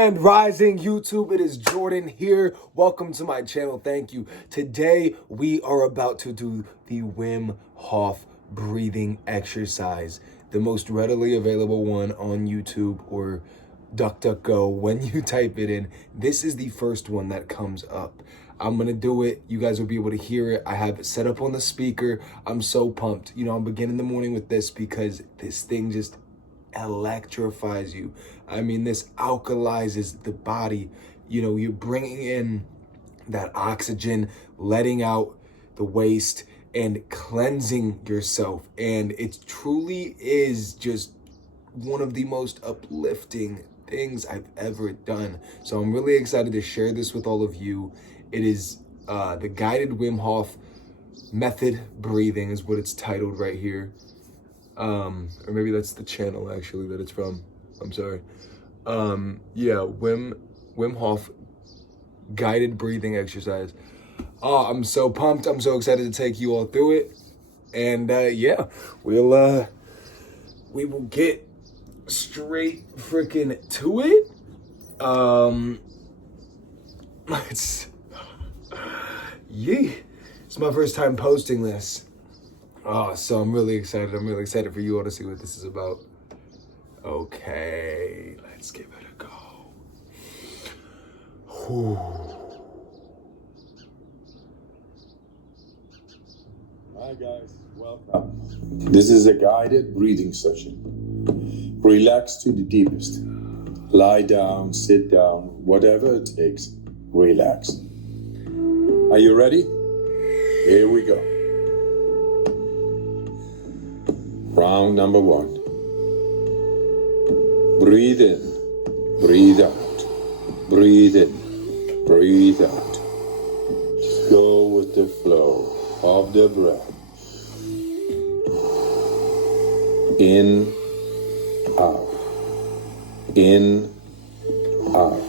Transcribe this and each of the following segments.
Grand Rising YouTube, it is Jordan here. Welcome to my channel. Thank you. Today we are about to do the Wim Hof Breathing Exercise, the most readily available one on YouTube or DuckDuckGo when you type it in. This is the first one that comes up. I'm gonna do it. You guys will be able to hear it. I have it set up on the speaker. I'm so pumped. You know, I'm beginning the morning with this because this thing just electrifies you. I mean, this alkalizes the body. You know, you're bringing in that oxygen, letting out the waste and cleansing yourself. And it truly is just one of the most uplifting things I've ever done. So I'm really excited to share this with all of you. It is the guided Wim Hof method breathing is what it's titled right here. Or maybe that's the channel actually that it's from. I'm sorry. Yeah, Wim Hof guided breathing exercise. Oh, I'm so pumped. I'm so excited to take you all through it. And yeah, we will get straight freaking to it. It's my first time posting this. Oh, so I'm really excited. I'm really excited for you all to see what this is about. Okay, let's give it a go. Whew. Hi guys, welcome. This is a guided breathing session. Relax to the deepest. Lie down, sit down, whatever it takes. Relax. Are you ready? Here we go. Round number 1. Breathe in, breathe out, breathe in, breathe out. Just go with the flow of the breath. In, out, in, out,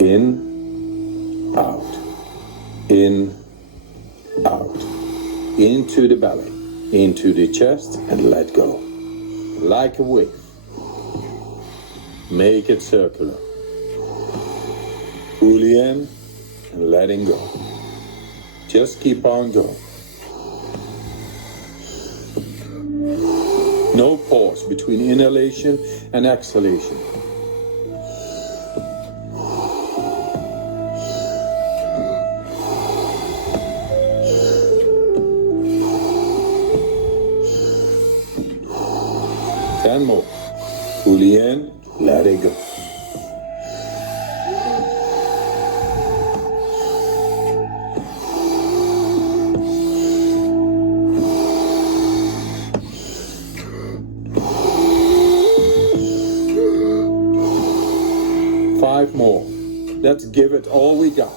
in, out, in, out, into the belly, into the chest, and let go. Like a wave. Make it circular. Fully in and letting go. Just keep on going. No pause between inhalation and exhalation. Ten more. Fully in, let it go. Five more. Let's give it all we got.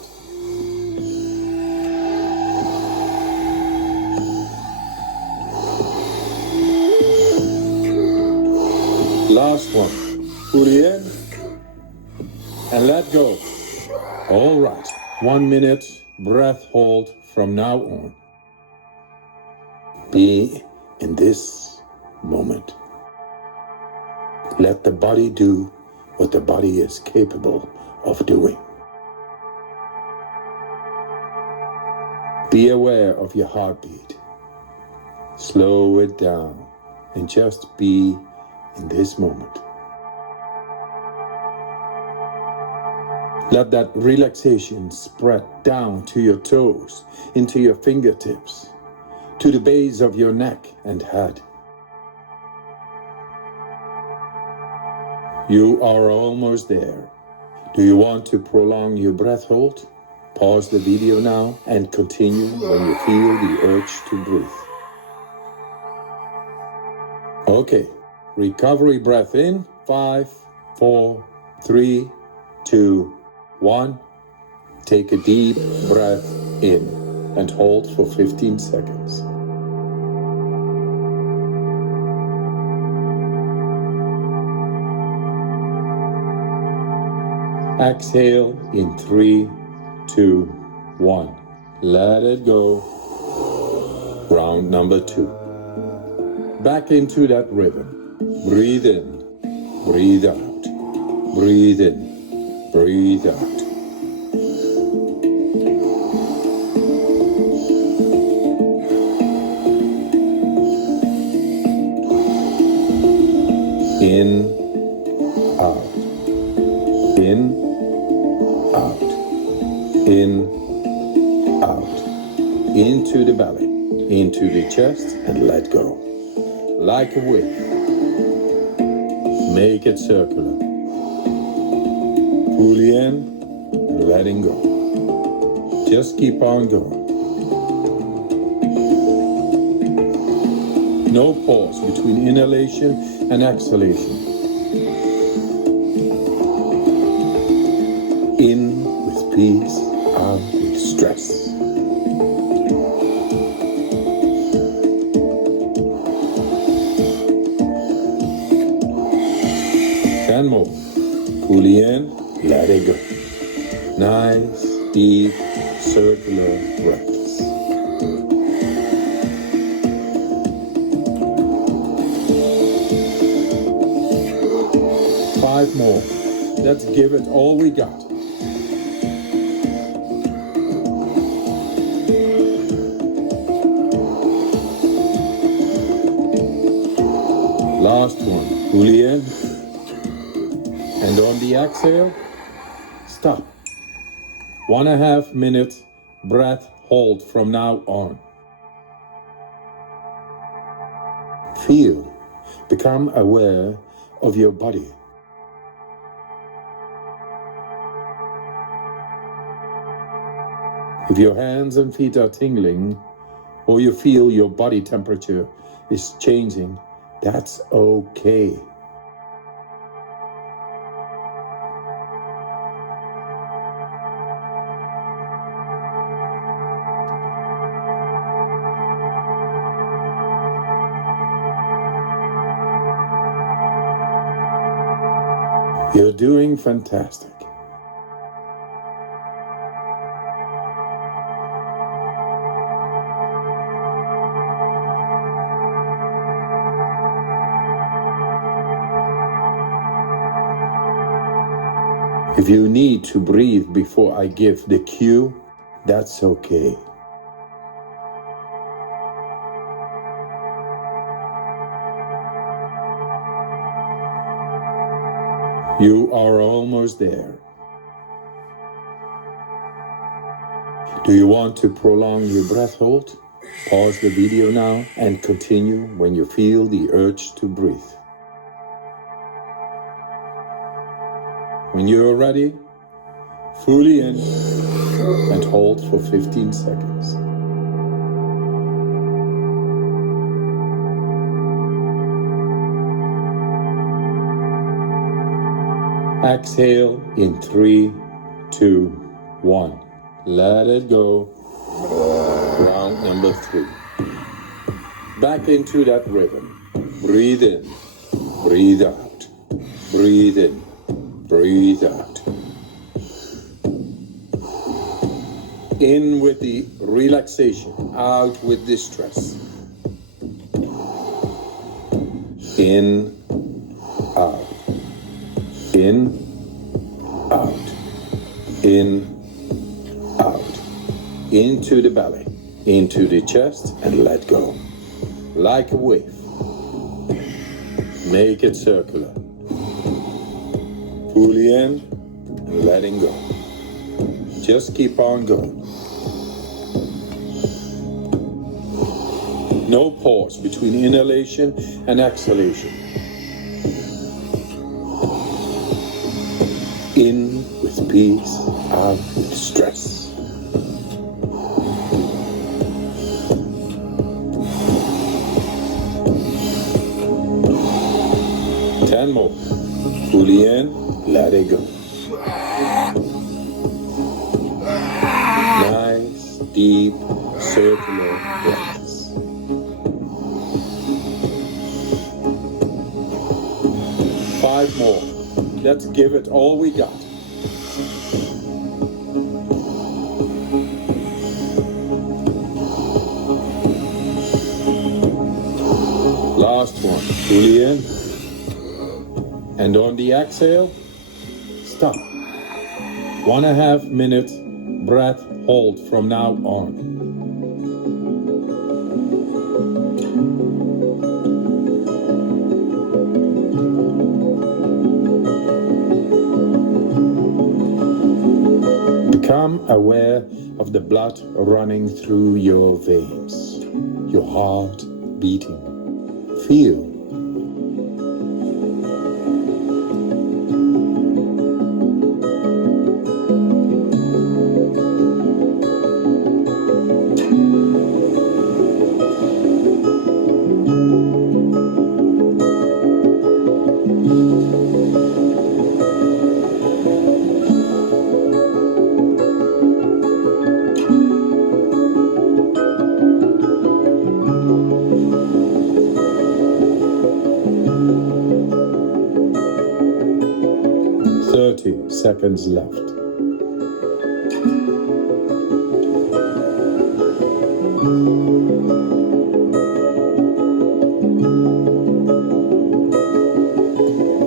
Last one. Fully in and let go. All right. 1 minute breath hold from now on. Be in this moment. Let the body do what the body is capable of doing. Be aware of your heartbeat. Slow it down and just be in this moment. Let that relaxation spread down to your toes, into your fingertips, to the base of your neck and head. You are almost there. Do you want to prolong your breath hold? Pause the video now and continue when you feel the urge to breathe. Okay, recovery breath in. 5, 4, 3, 2, 1. Take a deep breath in and hold for 15 seconds. Exhale in 3, 2, 1. Let it go. Round number 2. Back into that rhythm. Breathe in, breathe out. Breathe in. Breathe out. In, out. In, out. In, out. Into the belly, into the chest, and let go. Like a wave. Make it circular. Fully in, and letting go. Just keep on going. No pause between inhalation and exhalation. In with peace, out with stress. And more. Fully in, let it go. Nice, deep, circular breaths. Five more. Let's give it all we got. Last one. Fully in. And on the exhale, stop. 1.5 minute breath hold from now on. Feel. Become aware of your body. If your hands and feet are tingling, or you feel your body temperature is changing, that's okay. You're doing fantastic. If you need to breathe before I give the cue, that's okay. You are almost there. Do you want to prolong your breath hold? Pause the video now and continue when you feel the urge to breathe. When you're ready, fully in and hold for 15 seconds. Exhale in 3, 2, 1. Let it go. Round number 3. Back into that rhythm. Breathe in, breathe out. Breathe in, breathe out. In with the relaxation, out with the stress. In, out. In, out. In, out. Into the belly, into the chest, and let go. Like a wave. Make it circular. Fully in, and letting go. Just keep on going. No pause between inhalation and exhalation. In with peace, out with stress. Ten more. Fully in, let it go. Nice, deep, circular breaths. Five more. Let's give it all we got. Last one. Fully in. And on the exhale, stop. 1.5 minute breath hold from now on. Become aware of the blood running through your veins, your heart beating. Feel. Seconds left.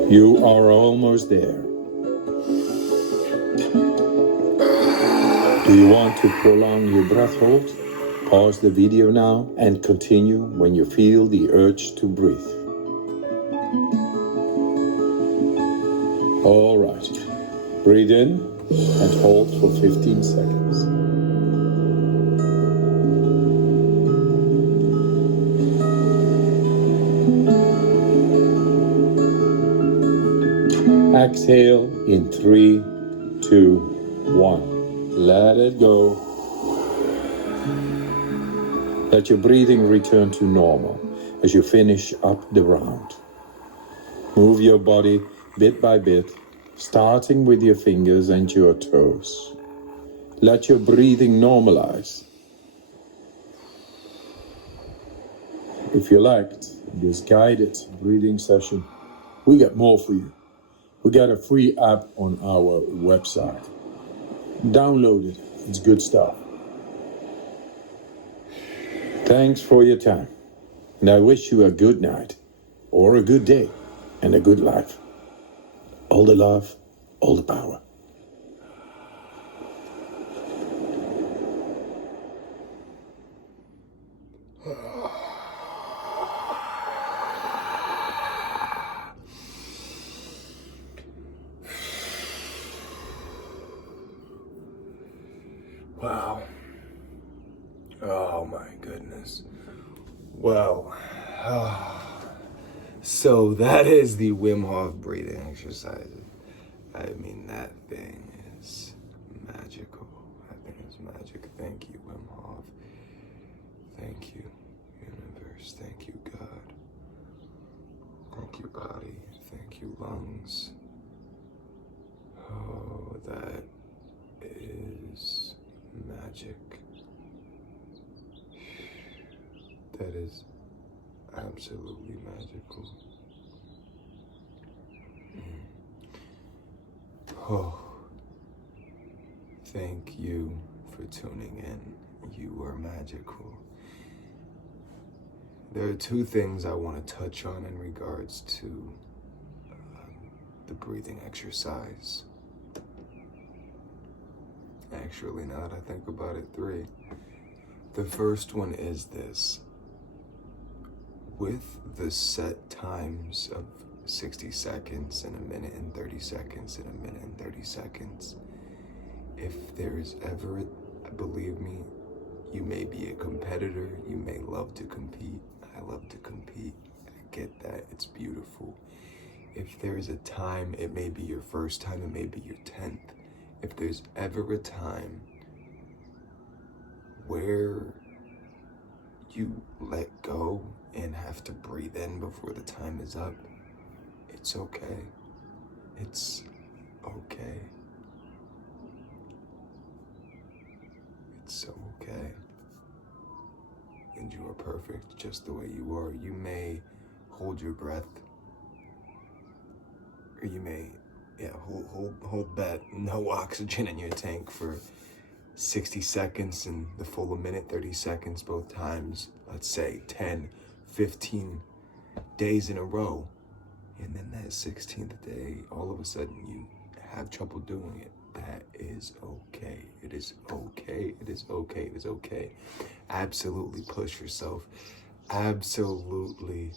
You are almost there. Do you want to prolong your breath hold? Pause the video now and continue when you feel the urge to breathe. All right. Breathe in and hold for 15 seconds. Exhale in 3, 2, 1. Let it go. Let your breathing return to normal as you finish up the round. Move your body bit by bit, starting with your fingers and your toes. Let your breathing normalize. If you liked this guided breathing session, we got more for you. We got a free app on our website. Download it. It's good stuff. Thanks for your time. And I wish you a good night, or a good day, and a good life. All the love, all the power. Wow. Oh my goodness. Well, so that is the Wim Hof breathing exercise. I mean, that thing is magical. That thing is magic. Thank you, Wim Hof. Thank you, universe. Thank you, God. Thank you, body. Thank you, lungs. Oh, that is magic. That is absolutely magical. Oh, thank you for tuning in. You are magical. There are two things I want to touch on in regards to the breathing exercise. Actually, now that I think about it, 3. The first one is this. With the set times of 60 seconds and a minute and 30 seconds and a minute and 30 seconds, if there is ever, believe me, you may be a competitor, you may love to compete. I love to compete. I get that. It's beautiful. If there is a time, it may be your first time, it may be your 10th. If there's ever a time where you let go and have to breathe in before the time is up, it's okay. It's okay. It's so okay. And you are perfect just the way you are. You may hold your breath, or you may hold that no oxygen in your tank for 60 seconds and the full a minute, 30 seconds both times, let's say 10, 15 days in a row. And then that 16th day, all of a sudden you have trouble doing it, that is okay. It is okay. It is okay. It is okay. Absolutely push yourself. Absolutely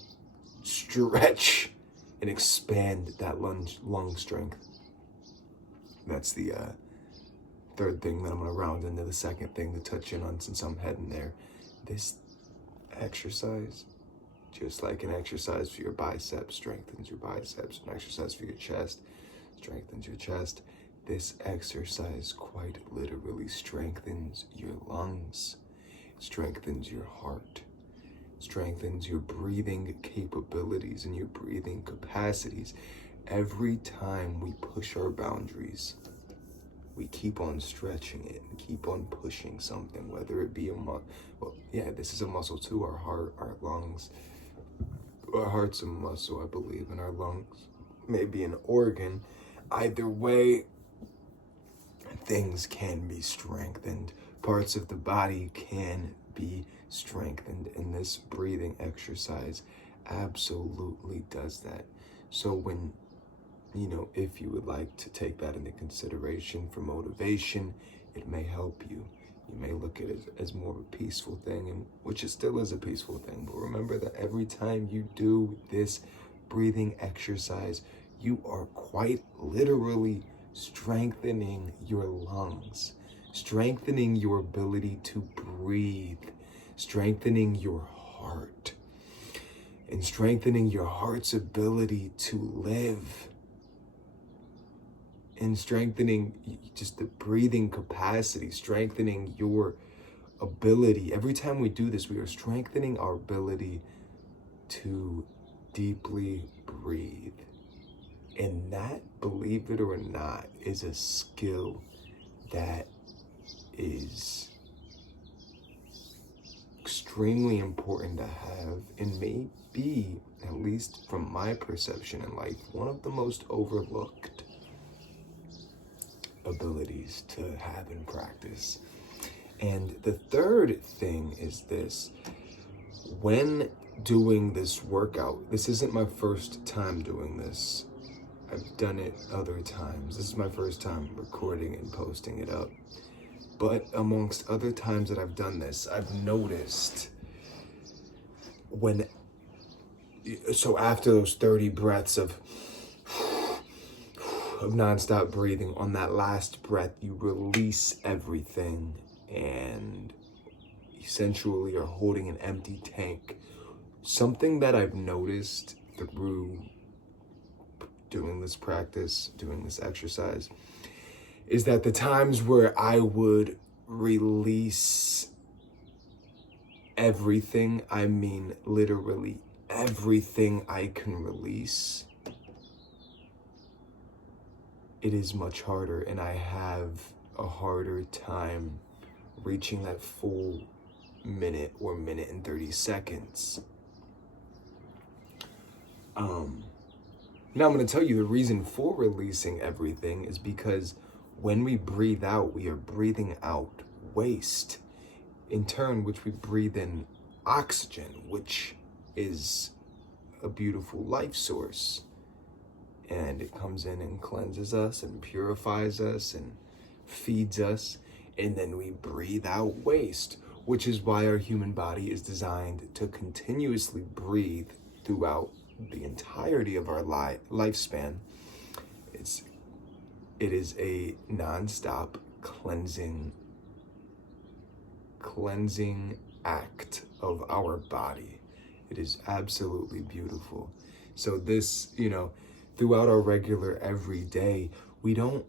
stretch and expand that lung strength. That's the third thing that I'm going to round into the second thing to touch in on, since I'm heading there. This exercise, just like an exercise for your biceps, strengthens your biceps. An exercise for your chest strengthens your chest. This exercise quite literally strengthens your lungs, strengthens your heart, strengthens your breathing capabilities and your breathing capacities. Every time we push our boundaries, we keep on stretching it and keep on pushing something, whether it be this is a muscle too, our heart, our lungs. Our heart's a muscle, I believe, and our lungs may be an organ. Either way, things can be strengthened. Parts of the body can be strengthened, and this breathing exercise absolutely does that. So when, if you would like to take that into consideration for motivation, it may help you. You may look at it as more of a peaceful thing, and which it still is a peaceful thing. But remember that every time you do this breathing exercise, you are quite literally strengthening your lungs, strengthening your ability to breathe, strengthening your heart, and strengthening your heart's ability to live, and strengthening just the breathing capacity, strengthening your ability. Every time we do this, we are strengthening our ability to deeply breathe. And that, believe it or not, is a skill that is extremely important to have, and may be, at least from my perception in life, one of the most overlooked abilities to have in practice. And the third thing is this: when doing this workout, this isn't my first time doing this. I've done it other times. This is my first time recording and posting it up. But amongst other times that I've done this, I've noticed so after those 30 breaths of nonstop breathing, on that last breath, you release everything and essentially are holding an empty tank. Something that I've noticed through doing this practice, doing this exercise, is that the times where I would release everything, I mean literally everything I can release, it is much harder, and I have a harder time reaching that full minute or minute and 30 seconds. Now I'm going to tell you the reason for releasing everything is because when we breathe out, we are breathing out waste, in turn, which we breathe in oxygen, which is a beautiful life source. And it comes in and cleanses us and purifies us and feeds us. And then we breathe out waste, which is why our human body is designed to continuously breathe throughout the entirety of our lifespan. It is a non-stop cleansing act of our body. It is absolutely beautiful. So this, throughout our regular everyday, we don't,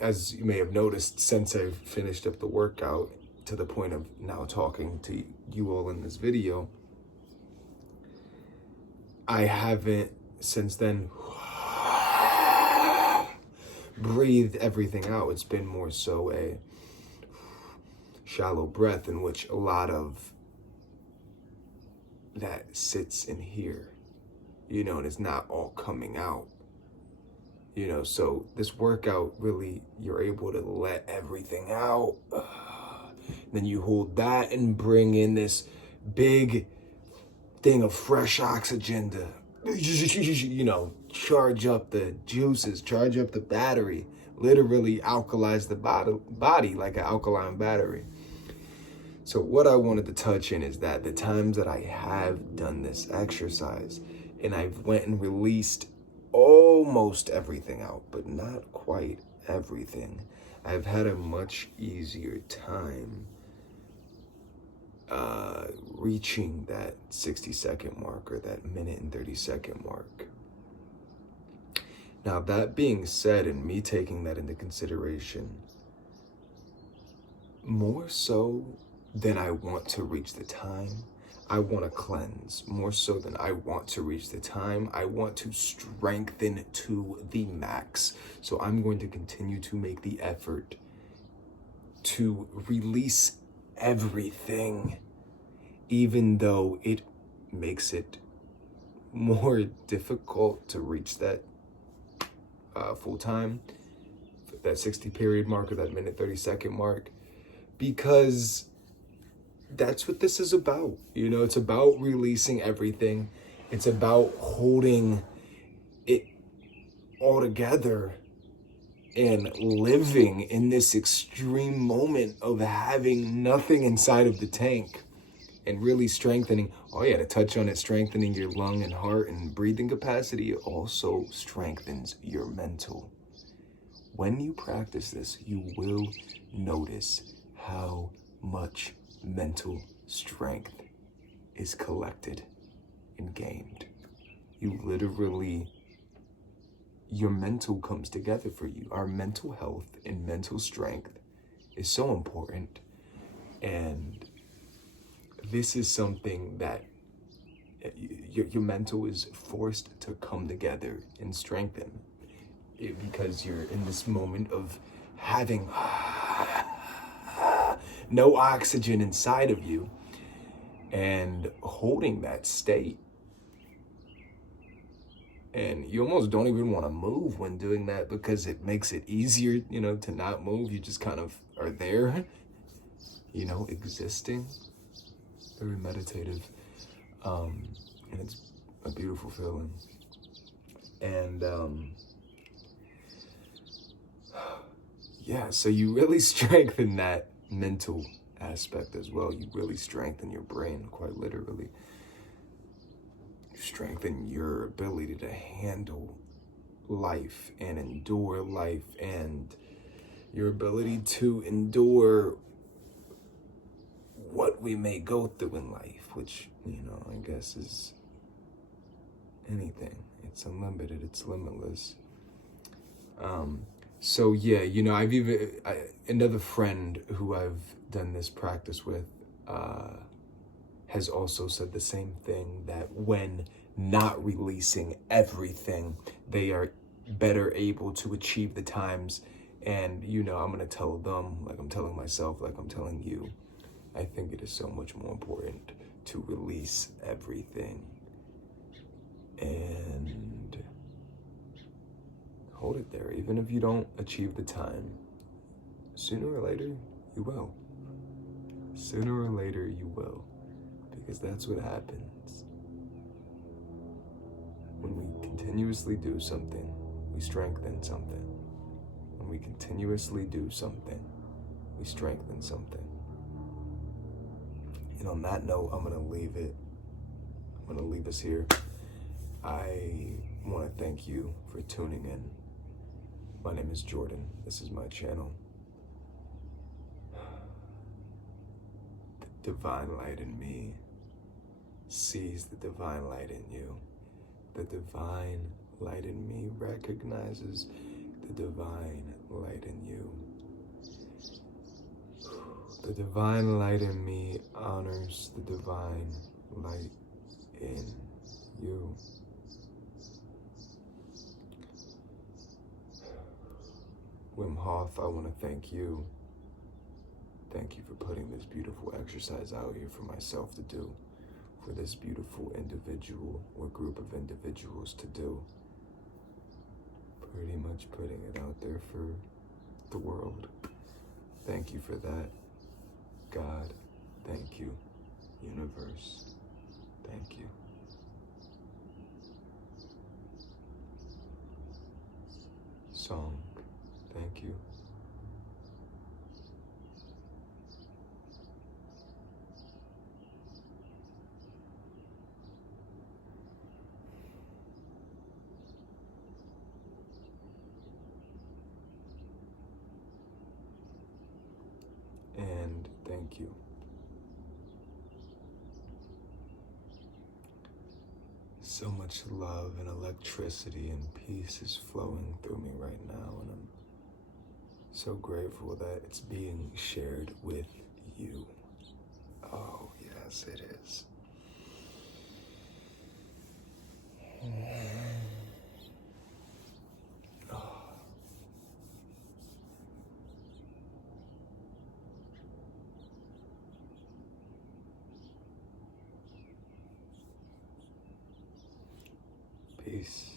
as you may have noticed, since I've finished up the workout to the point of now talking to you all in this video, I haven't since then breathed everything out. It's been more so a shallow breath in which a lot of that sits in here, and it's not all coming out, so this workout, really, you're able to let everything out. Then you hold that and bring in this big thing of fresh oxygen to, charge up the juices, charge up the battery, literally alkalize the body like an alkaline battery. So what I wanted to touch in is that the times that I have done this exercise and I've went and released almost everything out, but not quite everything, I've had a much easier time reaching that 60-second mark or that minute and 30-second mark. Now, that being said, and me taking that into consideration, more so than I want to reach the time, I want to cleanse. More so than I want to reach the time, I want to strengthen to the max. So I'm going to continue to make the effort to release everything, even though it makes it more difficult to reach that full time, that 60 period mark or that minute 30-second mark, because that's what this is about. You know, it's about releasing everything. It's about holding it all together and living in this extreme moment of having nothing inside of the tank and really strengthening. Oh yeah, to touch on it, strengthening your lung and heart and breathing capacity also strengthens your mental. When you practice this, you will notice how much mental strength is collected and gained. You literally, your mental comes together for you. Our mental health and mental strength is so important. And this is something that your mental is forced to come together and strengthen because you're in this moment of having no oxygen inside of you and holding that state. And you almost don't even want to move when doing that because it makes it easier, you know, to not move. You just kind of are there, you know, existing. Very meditative. And it's a beautiful feeling. And yeah, so you really strengthen that mental aspect as well. You really strengthen your brain, quite literally. You strengthen your ability to handle life and endure life, and your ability to endure what we may go through in life, which, you know, I guess is anything. It's unlimited, it's limitless. So yeah, you know, another friend who I've done this practice with has also said the same thing, that when not releasing everything, they are better able to achieve the times. And, you know, I'm going to tell them, like I'm telling myself, like I'm telling you, I think it is so much more important to release everything and hold it there. Even if you don't achieve the time, sooner or later, you will. Sooner or later, you will. Because that's what happens. When we continuously do something, we strengthen something. When we continuously do something, we strengthen something. And on that note, I'm going to leave it. I'm going to leave us here. I want to thank you for tuning in. My name is Jordan. This is my channel. The divine light in me sees the divine light in you. The divine light in me recognizes the divine light in you. The divine light in me honors the divine light in you. Wim Hof, I want to thank you. Thank you for putting this beautiful exercise out here for myself to do, for this beautiful individual or group of individuals to do. Pretty much putting it out there for the world. Thank you for that. God, thank you. Universe, thank you. song. Thank you. And thank you. So much love and electricity and peace is flowing through me right now, and I'm so grateful that it's being shared with you. Oh, yes, it is. Peace.